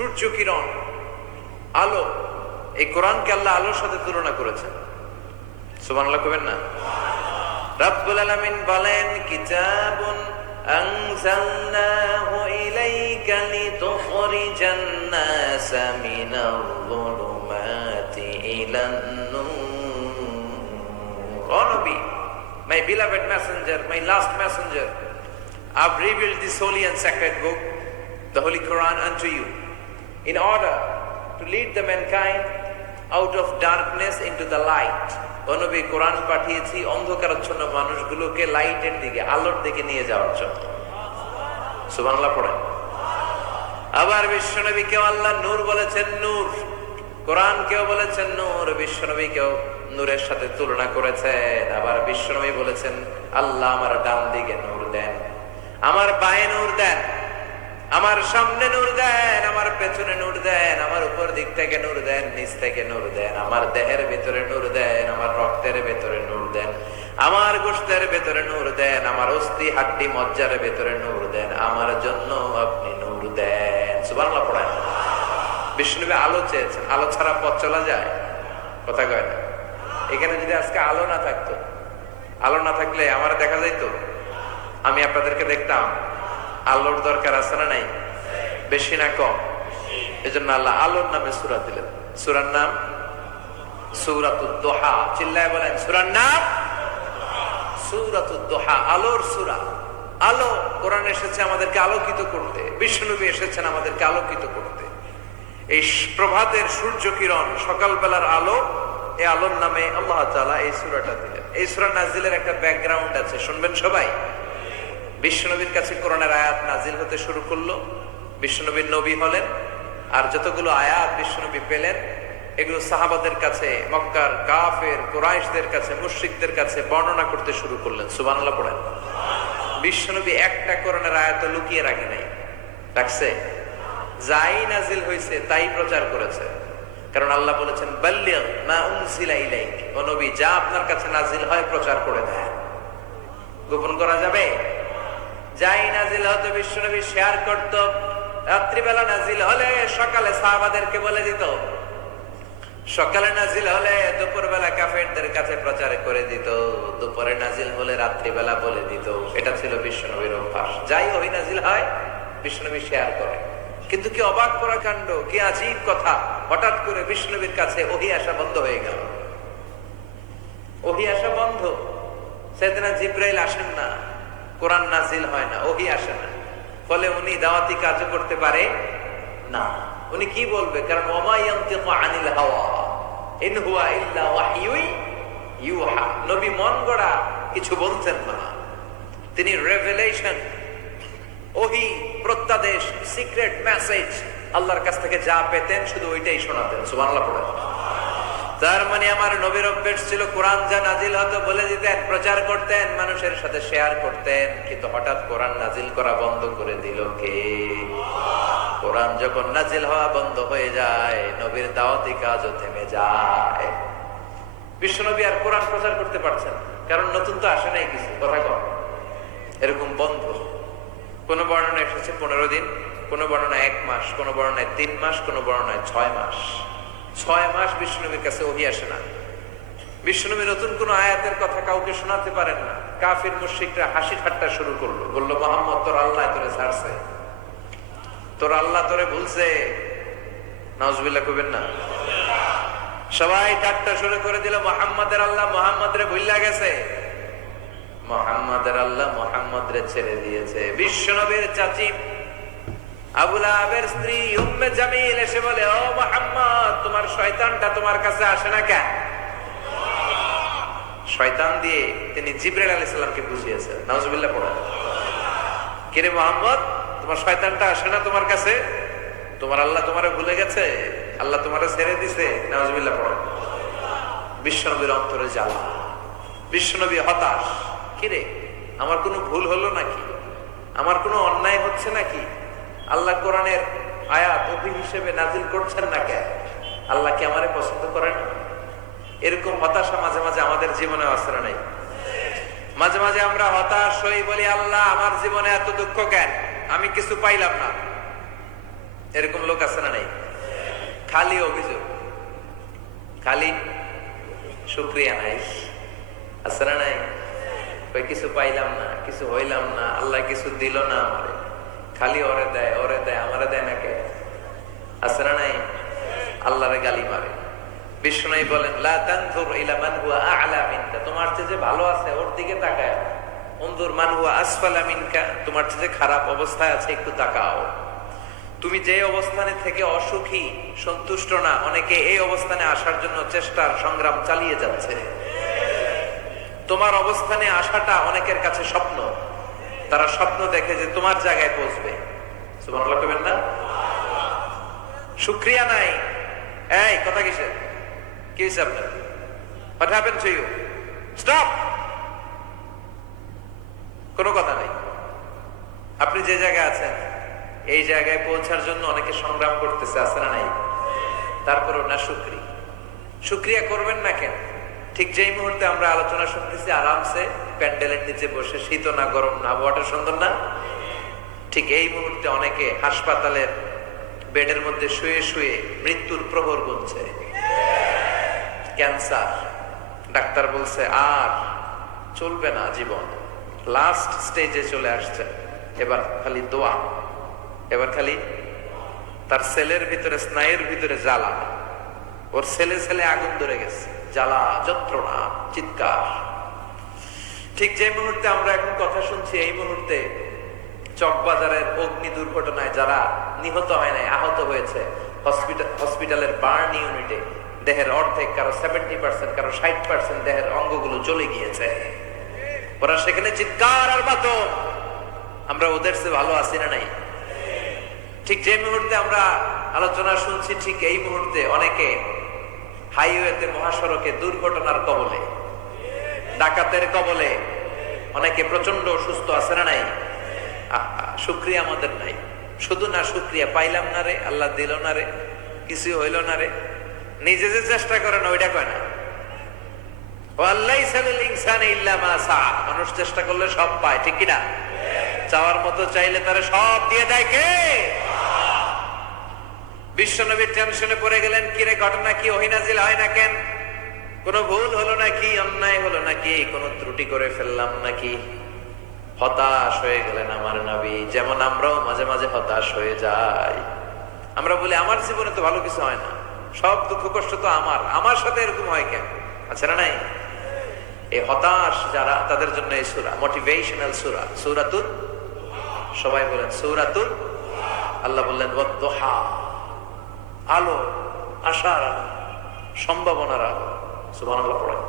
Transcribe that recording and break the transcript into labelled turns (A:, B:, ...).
A: সূর্য কিরণ, আলো, এই কোরআনকে আল্লাহ আলোর সাথে তুলনা করেছেন। সুবান কবেন না? রাব্বুল আলামিন বলেন, কিতাবুন আনজালনাহু ইলাইকা লিতুখরিজান নাস মিনাল যুলুমাতি ইলান নূর. ও নবী, my beloved messenger, my last messenger, i've revealed this holy and sacred book, the holy quran, unto you. In order to lead the mankind out of darkness into the light. অনবী কোরআন পাঠিয়েছি অন্ধকারাচ্ছন্ন মানুষগুলোকে লাইটের দিকে, আলোর দিকে নিয়ে যাওয়ার জন্য। সুবহানাল্লাহ পড়েন। আবার বিশ্বনবী কেউ আল্লাহ নূর বলেছেন নূর। কোরআন কেউ বলেছেন নূর, বিশ্বনবী কেউ নূরের সাথে তুলনা করেছেন। আবার বিশ্বনবী বলেছেন, আল্লাহ আমার ডান দিকে নূর দেন, আমার বায়ে নূর দেন। আমার সামনে নূর দেন, আমার পেছনে নূর দেন, আমার উপর দিক থেকে নূর দেন, নিচ থেকে নূর দেন, আমার দেহের ভিতরে নূর দেন, আমার রক্তের ভেতরে নূর দেন, আমার গোষ্ঠের ভেতরে নূর দেন, আমার অস্থি হাড্ডি মজ্জার ভেতরে নূর দেন, আমার জন্য আপনি নূর দেন। সুবহানাল্লাহ পড়েন। বিষ্ণুনবী আলো চেয়েছেন, আলো ছাড়া পথ চলা যায়? কথা কয় না। এখানে যদি আজকে আলো না থাকতো, আলো না থাকলে আমার দেখা যাইতো? আমি আপনাদেরকে দেখতাম আলোর দরকার আছে না নাই? বেশি না কম? এই জন্য আল্লাহ আলোর নামে সুরা দিলেন। সুরার নাম সুরাতুদ্দোহা চিল্লায় বলেন, সুরার নাম সুরাতুদ্দোহা আলোর সুরা। আলো, কোরআন এসেছে আমাদেরকে আলোকিত করতে। বিষ্ণুনবী এসেছেন আমাদেরকে আলোকিত করতে। এই প্রভাতের সূর্য কিরণ সকালবেলার আলো, এই আলোর নামে আল্লাহ এই সুরাটা দিলেন। এই সুরা নাজিলের একটা ব্যাকগ্রাউন্ড আছে, শুনবেন সবাই? বিশ্বনবীর কাছে কোরআনের আয়াত নাজিল হতে শুরু করল। বিশ্বনবীর নবী হলেন, আর যতগুলো আয়াত বিশ্বনবী পেলেন, এগুলো সাহাবাদের কাছে, মক্কার কাফের, কোরাইশদের কাছে, মুশ্রিকদের কাছে বর্ণনা করতে শুরু করলেন। সুবানাল্লাহ পড়েন। বিশ্বনবী একটা কোরআনের আয়াত লুকিয়ে রাখে নাই। রাখছে। যাই নাজিল হয়েছে, তাই প্রচার করেছে। কারণ আল্লাহ বলেছেন, বাল্লিগ মা উনসিলা ইলাইক। ও নবী, যা আপনার কাছে নাজিল হয়, প্রচার করে দেয় গোপন করা যাবে? যাই নাজিল হতো বিশ্বনবী শেয়ার করত। রাত্রিবেলা নাজিল হলে সকালে সাহাবাদেরকে বলে দিত। সকালে নাজিল হলে দুপুর বেলা কাফেরদের কাছে প্রচার করে দিত। দুপুরে নাজিল হলে রাত্রিবেলা বলে দিত। এটা ছিল বিশ্বনবীর অভ্যাস। যাই ওই নাজিল হয়, বিশ্বনবী শেয়ার করে। কিন্তু কি অবাক করা কাণ্ড, কি আজীব কথা। হঠাৎ করে বিষ্ণুবীর কাছে ওহি আসা বন্ধ হয়ে গেল। ওহি আসা বন্ধ। সেদিন জিব্রাইল আসেন না। কোরআন নাজিল হয় না, ওহি আসে না। ফলে উনি দাওয়াতি কাজও করতে পারে না। উনি কি বলবে? কারণ নবী মন গড়া কিছু বলতেন না। তিনি রেভেলেশন ওহি, প্রত্যাদেশ সিক্রেট মেসেজ আল্লাহর কাছ থেকে যা পেতেন শুধু ওইটাই শোনাতেন, সুবহানাল্লাহ পড়ে। তার মানে আমার নবীর অভ্যেস ছিল কোরআন যা নাজিল হতো, বলে দিতেন প্রচার করতেন, মানুষের সাথে শেয়ার করতেন, কিন্তু হঠাৎ কোরআন নাজিল করা বন্ধ করে দিল কে? কোরআন যখন নাজিল হওয়া বন্ধ হয়ে যায়, নবীর দাওয়াতি কাজও থেমে যায়। বিশ্বনবী আর কোরআন প্রচার করতে পারছেন কারণ নতুন তো আসে নাই কিছু, কথা কম। এরকম বন্ধ। কোন বর্ণনা এসেছে পনেরো দিন, কোন বর্ণনা এক মাস, কোন বর্ণনায় তিন মাস, কোন বর্ণনায় ছয় মাস। ছয় মাস বিষ্ণুনবীর কাছে ওহি আসে না। বিষ্ণুনবী নতুন কোন আয়াতের কথা কাউকে শোনাতে পারেন না। কাফির মুশরিকরা হাসি ঠাট্টা শুরু করল। বলল, মোহাম্মদ, তোর আল্লাহ তোরে ছাড়ছে। তোর আল্লাহ তোরে ভুলছে। নজবিল্লা কবেন না। সবাই ঠাট্টা শুরু করে দিল, মোহাম্মদের আল্লাহ মোহাম্মদ রে ভুল্লা গেছে। মোহাম্মদের আল্লাহ মোহাম্মদ রে ছেড়ে দিয়েছে। বিশ্বনবীর চাচি আবুল আবের স্ত্রী উম্মে জামিল এসে বলে, ও মোহাম্মদ, তোমার শয়তানটা তোমার কাছে আসে না কেন? শয়তান দিয়ে তিনি জিব্রাইল আলাইহিস সালামকে বুঝিয়েছেন নাউজুবিল্লাহ, পড়া। কিরে মোহাম্মদ, তোমার শয়তানটা আসে না তোমার কাছে? তোমার আল্লাহ তোমারে ভুলে গেছে? আল্লাহ তোমারে ছেড়ে দিছে? নাউজুবিল্লাহ, পড়া। বিশ্বনবীর অন্তরে জ্বালা। বিশ্বনবী হতাশ। কিরে, আমার কোনো ভুল হলো নাকি? আমার কোনো অন্যায় হচ্ছে নাকি? আল্লাহ কোরআনের আয়াত অভি হিসেবে নাজিল করছেন না কেন আল্লাহ কি আমারে পছন্দ করেন? এরকম হতাশা মাঝে মাঝে আমাদের জীবনে না নাই। মাঝে মাঝে আমরা হতাশ হই, বলি, আল্লাহ, আমার জীবনে এত দুঃখ কেন? আমি কিছু পাইলাম না। এরকম লোক আছে না নাই। খালি অভিযোগ। খালি, শুক্রিয়া নাই। আছে না নাই? কিছু পাইলাম না, কিছু হইলাম না, আল্লাহ কিছু দিল না আমারে। খালি ওরে দেয় ওরে দেয়, আমারে দেয় না কে? আছে না নাই? আল্লাহরে গালি মারে। বিষ্ণু বলেন, লা তানজুর ইলা হুয়া আ'লা মিনকা। তোমার চেয়ে যে ভালো আছে, ওর দিকে তাকায় অন্ধুর মান হুয়া আসফালা মিনকা। তোমার চেয়ে যে খারাপ অবস্থায় আছে, একটু তাকাও। তুমি যে অবস্থানে থেকে অসুখী, সন্তুষ্ট না, অনেকে এই অবস্থানে আসার জন্য চেষ্টার সংগ্রাম চালিয়ে যাচ্ছে। তোমার অবস্থানে আসাটা অনেকের কাছে স্বপ্ন। তারা স্বপ্ন দেখে যে তোমার জায়গায় পৌঁছবে। না? শুক্রিয়া নাই। এই, কথা কিসে কি আপনার? What happen to you stop কোনো কথা নাই। আপনি যে জায়গায় আছেন, এই জায়গায় পৌঁছার জন্য অনেকে সংগ্রাম করতেছে, আছে না নাই? তারপরও না শুক্রি। শুক্রিয়া করবেন না কেন? ঠিক যেই মুহূর্তে আমরা আলোচনা শুনতেছি, আরামসে প্যান্ডেলের নিচে বসে শীত না গরম না আবহাওয়াটা সুন্দর না? ঠিক এই মুহূর্তে অনেকে হাসপাতালের বেডের মধ্যে শুয়ে শুয়ে মৃত্যুর প্রহর গুনছে। ক্যান্সার, ডাক্তার বলছে, আর চলবে না জীবন। লাস্ট স্টেজে চলে আসছে। এবার খালি দোয়া, এবার খালি তার সেলের ভিতরে, স্নায়ুর ভিতরে জ্বালা। ওর ছেলে ছেলে আগুন ধরে গেছে। জ্বালা, যন্ত্রণা, চিৎকার। ঠিক যে মুহূর্তে আমরা এখন কথা শুনছি, এই মুহূর্তে চকবাজারের অগ্নি দুর্ঘটনায় যারা নিহত হয় নাই, আহত হয়েছে হসপিটালের বার্ন ইউনিটে দেহের অর্ধেক, কারও সেভেন্টি পার্সেন্ট কারও ষাট পার্সেন্ট দেহের অঙ্গগুলো চলে গিয়েছে। ওরা সেখানে চিৎকার আর বাতো আমরা ওদের চেয়ে ভালো আছি না নাই? ঠিক যে মুহূর্তে আমরা আলোচনা শুনছি, ঠিক এই মুহূর্তে অনেকে হাইওয়েতে মহাসড়কে দুর্ঘটনার কবলে। ডাকাতের কবলে। অনেকে প্রচণ্ড অসুস্থ আছে না নাই? শুক্রিয়া আমাদের নাই। শুধু না শুক্রিয়া, পাইলাম না রে, আল্লাহ দিল না রে কিছু হইল না রে। নিজে যে চেষ্টা করে না, ওইটা কয় না? মানুষ চেষ্টা করলে সব পায়, ঠিক কিনা চাওয়ার মতো চাইলে তারা সব দিয়ে দেয় কে? বিশ্বনবীর টেনশনে পড়ে গেলেন কিরে ঘটনা কি? ওহিনাজিল হয় না কেন? কোন ভুল হলো নাকি? অন্যায় হলো নাকি? কোন ত্রুটি করে ফেললাম নাকি? হতাশ হয়ে গেলেন আমার নবী, যেমন আমরাও মাঝে মাঝে হতাশ হয়ে যাই। আমরা বলি, আমার জীবনে তো ভালো কিছু হয় না। সব দুঃখ কষ্ট তো আমার। আমার সাথে এরকম হয় কেন? আচ্ছা না নাই? এই হতাশ যারা, তাদের জন্য এই সুরা মোটিভেশনাল সুরা সুরাতুল সবাই বলেন সুরাতুল আল্লাহ বললেন, ওয়াদ্দোহা। আলো আশার আলো সম্ভাবনার আলো। সুবাহ পড়েন।